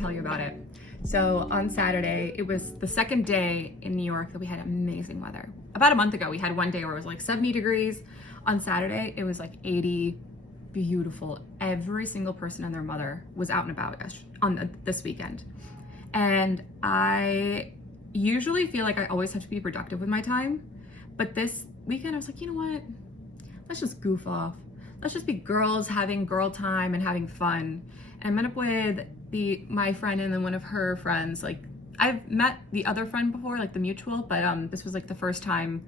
tell you about it. So on Saturday, it was the second day in New York that we had amazing weather. About a month ago, we had one day where it was like 70 degrees. On Saturday, it was like 80, beautiful. Every single person and their mother was out and about on this weekend. And I usually feel like I always have to be productive with my time. But this weekend, I was like, you know what? Let's just goof off. Let's just be girls having girl time and having fun. And I met up with my friend and then one of her friends. Like, I've met the other friend before, like the mutual, but this was like the first time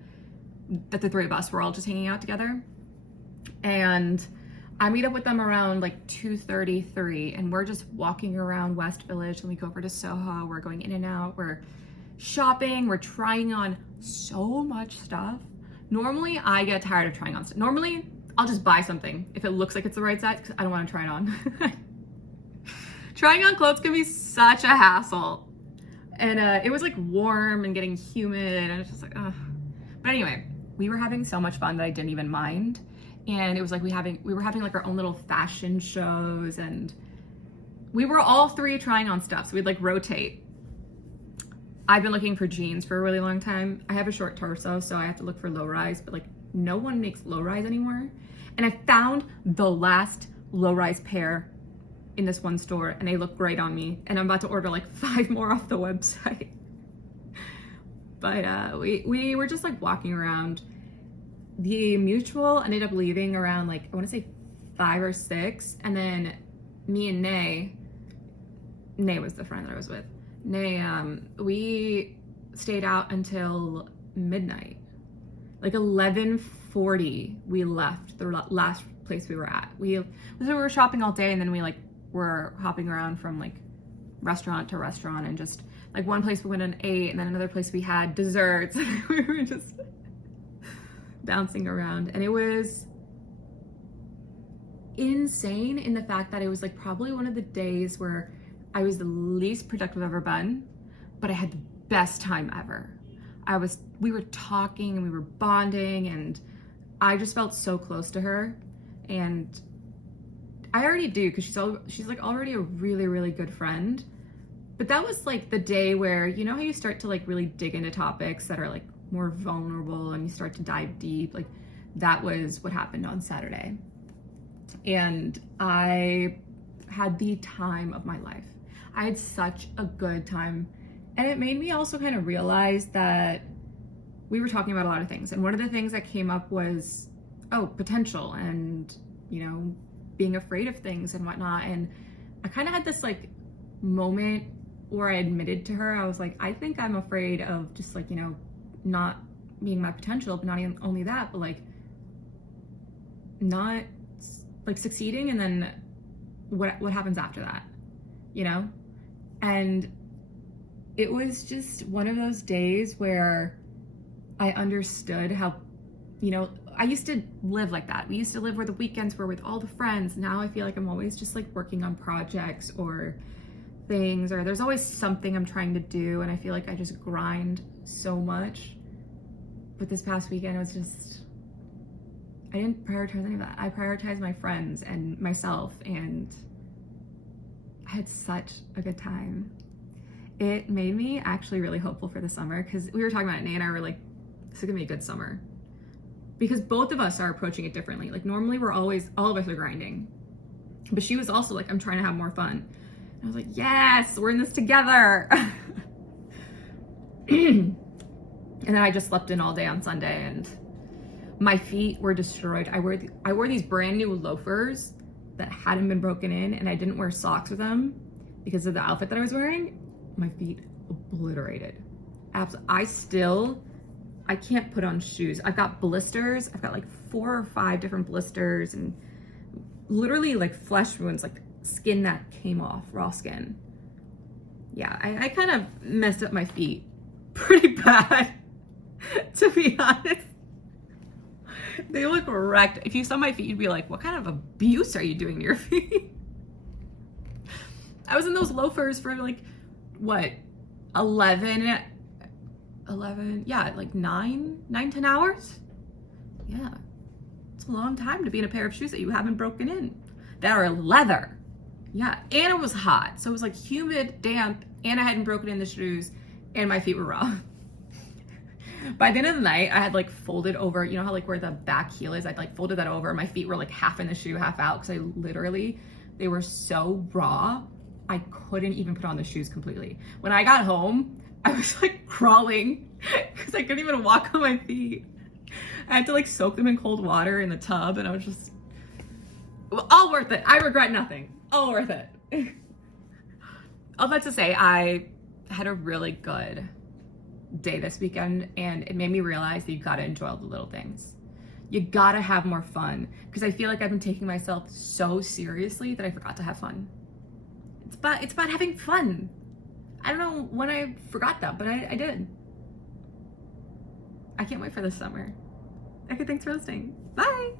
that the three of us were all just hanging out together. And I meet up with them around like 2:33, and we're just walking around West Village, and we go over to Soho. We're going in and out. We're shopping. We're trying on so much stuff. Normally, I get tired of trying on stuff. Normally, I'll just buy something if it looks like it's the right size because I don't want to try it on. Trying on clothes can be such a hassle. And it was like warm and getting humid, and it's just like, ugh. But anyway, we were having so much fun that I didn't even mind. And it was like we were having like our own little fashion shows, and we were all three trying on stuff. So we'd like rotate. I've been looking for jeans for a really long time. I have a short torso, so I have to look for low rise, but like no one makes low rise anymore. And I found the last low rise pair in this one store, and they look great on me. And I'm about to order like 5 more off the website. But we were just like walking around. The mutual ended up leaving around like, I want to say 5 or 6. And then me and Nay was the friend that I was with. Nay, we stayed out until midnight. Like 11:40, we left the last place we were at. We were shopping all day, and then we like were hopping around from like restaurant to restaurant, and just like one place we went and ate, and then another place we had desserts. We were just bouncing around, and it was insane in the fact that it was like probably one of the days where I was the least productive I've ever been, but I had the best time ever. We were talking and we were bonding, and I just felt so close to her. And I already do, because she's like already a really, really good friend. But that was like the day where, you know how you start to like really dig into topics that are like more vulnerable, and you start to dive deep. Like, that was what happened on Saturday. And I had the time of my life. I had such a good time. And it made me also kind of realize that we were talking about a lot of things. And one of the things that came up was, potential, and, you know, being afraid of things and whatnot. And I kind of had this like moment where I admitted to her, I was like, I think I'm afraid of just like, you know, not meeting my potential, but not even only that, but like not like succeeding, and then what happens after that, you know? And it was just one of those days where I understood how, you know, I used to live like that. We used to live where the weekends were with all the friends. Now I feel like I'm always just like working on projects or things, or there's always something I'm trying to do, and I feel like I just grind so much. But this past weekend, it was just, I didn't prioritize any of that. I prioritized my friends and myself, and I had such a good time. It made me actually really hopeful for the summer, because we were talking about it, Nate and I were like, this is gonna be a good summer. Because both of us are approaching it differently. Like, normally all of us are grinding. But she was also like, I'm trying to have more fun. And I was like, yes, we're in this together. And then I just slept in all day on Sunday, and my feet were destroyed. I wore these brand new loafers that hadn't been broken in, and I didn't wear socks with them because of the outfit that I was wearing. My feet obliterated. I can't put on shoes. I've got blisters. I've got like 4 or 5 different blisters, and literally like flesh wounds, like skin that came off, raw skin. Yeah, I kind of messed up my feet pretty bad, to be honest. They look wrecked. If you saw my feet, you'd be like, what kind of abuse are you doing to your feet? I was in those loafers for like, what, 11, yeah, like 10 hours? Yeah, it's a long time to be in a pair of shoes that you haven't broken in, that are leather. Yeah, and it was hot. So it was like humid, damp, and I hadn't broken in the shoes, and my feet were raw. By the end of the night, I had like folded over, you know how like where the back heel is? I'd like folded that over. My feet were like half in the shoe, half out, because I literally, they were so raw, I couldn't even put on the shoes completely. When I got home, I was like crawling because I couldn't even walk on my feet. I had to like soak them in cold water in the tub, and I was just, all worth it. I regret nothing. All worth it. All that to say, I had a really good day this weekend, and it made me realize that you gotta enjoy all the little things. You gotta have more fun, because I feel like I've been taking myself so seriously that I forgot to have fun. It's about having fun. I don't know when I forgot that, but I did. I can't wait for this summer. Okay, thanks for listening. Bye.